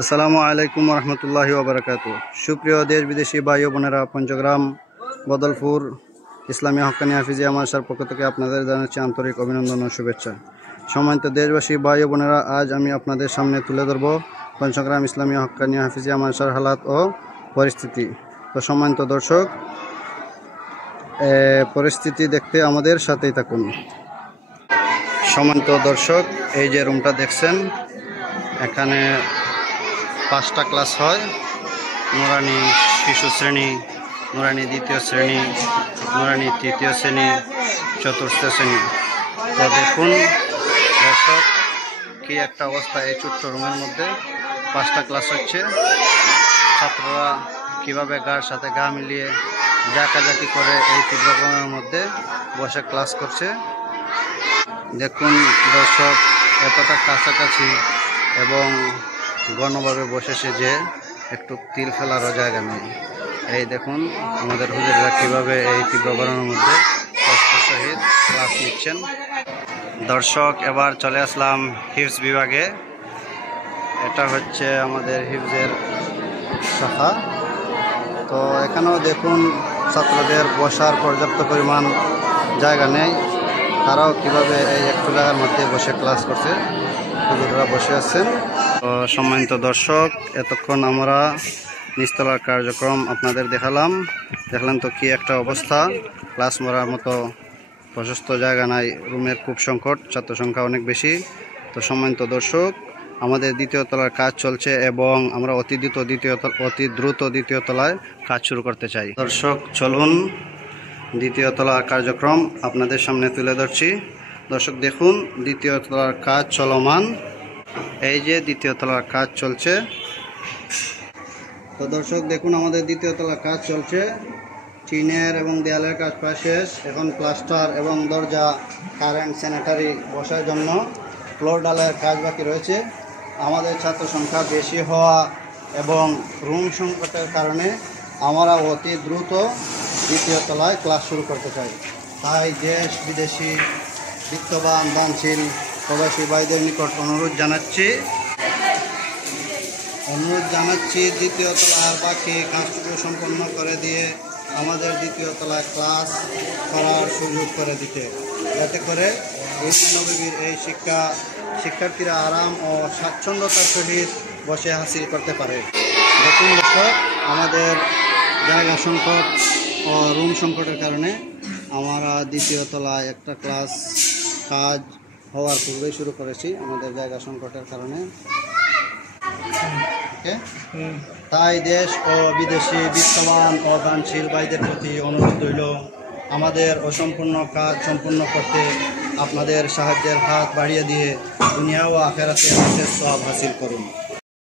আসসালামু আলাইকুম রহমতুল্লাহি ওবরাকাতু। সুপ্রিয় দেশ বিদেশি ভাই ও বোনেরা, পঞ্চগ্রাম বদলপুর ইসলামিয়া হক্কানি হাফিজিয়া মাদ্রাসার পক্ষ থেকে আপনাদের জানাচ্ছি আন্তরিক অভিনন্দন ও শুভেচ্ছা। সম্মানিত দেশবাসী ভাই ও বোনেরা, আজ আমি আপনাদের সামনে তুলে ধরব পঞ্চগ্রাম ইসলামিয়া হক্কানি হাফিজিয়া মাদ্রাসার হালাত ও পরিস্থিতি। তো সম্মানিত দর্শক, পরিস্থিতি দেখতে আমাদের সাথেই থাকুন। সম্মানিত দর্শক, এই যে রুমটা দেখছেন, এখানে 5টা ক্লাস হয়: নুরানি শিশু শ্রেণী, নুরানি দ্বিতীয় শ্রেণী, নুরানি তৃতীয় শ্রেণী, চতুর্থ শ্রেণী। তো দেখুন দর্শক, কি একটা অবস্থা এই ছোট্ট রুমের মধ্যে। 5টা ক্লাস হচ্ছে। ছাত্ররা কিভাবে গার সাথে গা মিলিয়ে জাকাজাকি করে এই তীব্র গরমের মধ্যে বসে ক্লাস করছে। দেখুন দর্শক, এতটা কাছাকাছি এবং ঘনভাবে বসেছে যে একটু তিল ফেলারও জায়গা নেই। এই দেখুন আমাদের হুজুররা কীভাবে এই তীব্র গরমের মধ্যে কষ্ট সহিত ক্লাস নিচ্ছেন। দর্শক, এবার চলে আসলাম হিফজ বিভাগে। এটা হচ্ছে আমাদের হিফজের শাখা। তো এখানেও দেখুন ছাত্রদের বসার পর্যাপ্ত পরিমাণ জায়গা নেই। তারাও কিভাবে এই একটু জায়গার মধ্যে বসে ক্লাস করছে, হুজুররা বসে আছেন। তো সম্মানিত দর্শক, এতক্ষণ আমরা নিচতলার কার্যক্রম আপনাদের দেখলাম তো কি একটা অবস্থা। ক্লাস করার মতো প্রশস্ত জায়গা নাই, রুমের খুব সংকট, ছাত্র সংখ্যা অনেক বেশি। তো সম্মানিত দর্শক, আমাদের দ্বিতীয় তলার কাজ চলছে এবং আমরা অতি দ্রুত দ্বিতীয় তলায় কাজ শুরু করতে চাই। দর্শক চলুন দ্বিতীয় তলার কার্যক্রম আপনাদের সামনে তুলে ধরছি। দর্শক দেখুন, দ্বিতীয় তলার কাজ চলমান। এই যে দ্বিতীয় তলার কাজ চলছে। তো দর্শক দেখুন, আমাদের দ্বিতীয় তলার কাজ চলছে। টিনের এবং দেয়ালের কাজ প্রায় শেষ। এখন প্লাস্টার এবং দরজা, কারেন্ট, স্যানিটারি বসার জন্য ফ্লোর ডালের কাজ বাকি রয়েছে। আমাদের ছাত্র সংখ্যা বেশি হওয়া এবং রুম সংকটের কারণে আমরা অতি দ্রুত দ্বিতীয় তলায় ক্লাস শুরু করতে চাই। তাই দেশ বিদেশি বিত্তবান দানশীল প্রবাসী ভাইদের নিকট অনুরোধ জানাচ্ছি দ্বিতীয় তলার বাকি কাজটুকু সম্পন্ন করে দিয়ে আমাদের দ্বিতীয় তলায় ক্লাস করার সুযোগ করে দিতে, যাতে করে নবীর এই শিক্ষার্থীরা আরাম ও স্বাচ্ছন্দ্যতার সহিত বসে হাসিল করতে পারে। দেখুন দর্শক, আমাদের জায়গা সংকট ও রুম সংকটের কারণে আমরা দ্বিতীয় তলায় একটা ক্লাস কাজ হওয়ার পূর্বেই শুরু করেছি, আমাদের জায়গা সংকটের কারণে। তাই দেশ ও বিদেশি বিত্তবান ও দানশীল ভাইদের প্রতি অনুরোধ রইল, আমাদের অসম্পূর্ণ কাজ সম্পূর্ণ করতে আপনাদের সাহায্যের হাত বাড়িয়ে দিয়ে দুনিয়া ও আখিরাতে বিশেষ সওয়াব হাসিল করুন।